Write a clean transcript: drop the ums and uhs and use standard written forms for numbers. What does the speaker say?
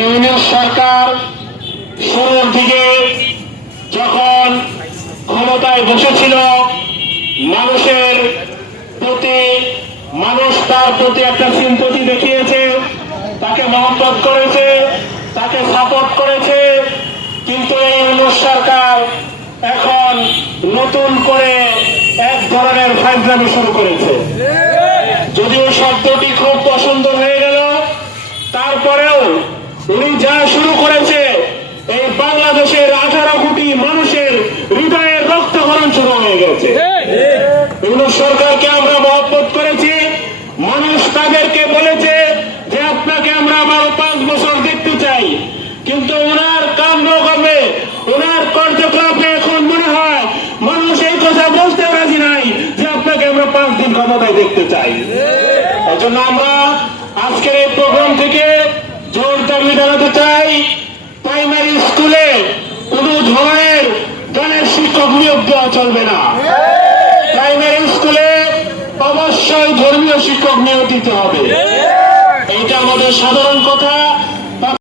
Union সরকার শুরুর দিকে যখন ক্ষমতায় বসেছিল, মানুষের প্রতি মানুষ তার প্রতি একটা সিম্পথি দেখিয়েছে, তাকে মহব্বত করেছে, তাকে সাপোর্ট করেছে। কিন্তু এই ইউনিয়ন সরকার এখন নতুন করে এক ধরনের ফাইজলামি শুরু করেছে। যদিও শব্দটি খুব পছন্দ হয়ে গেল, তারপরেও উনি যা শুরু করেছে, এই বাংলাদেশের 18 কোটি মানুষের হৃদয়ের রক্তক্ষরণ শুরু হয়ে গেছে। ইউনিয়ন সরকারকে আমরা মহব্বত করেছি, মানুষ তাদেরকে বলেছে যে আপনাকে আমরা আবার 5 বছর দেখতে চাই। কিন্তু ওনার কাণ্ডকর্মে, ওনার কার্যকলাপে এখন মনে হয় মানুষ এই কথা বলতে রাজি নাই যে আপনাকে আমরা 5 দিন ক্ষমতায় দেখতে চাই। এই জন্য আমরা আজকের এই প্রোগ্রাম থেকে জোর দাবি জানাতে চাই, প্রাইমারি স্কুলে কোন ধরনের গানের শিক্ষক নিয়োগ দেওয়া চলবে না। প্রাইমারি স্কুলে অবশ্যই ধর্মীয় শিক্ষক নিয়োগ দিতে হবে। এইটা আমাদের সাধারণ কথা।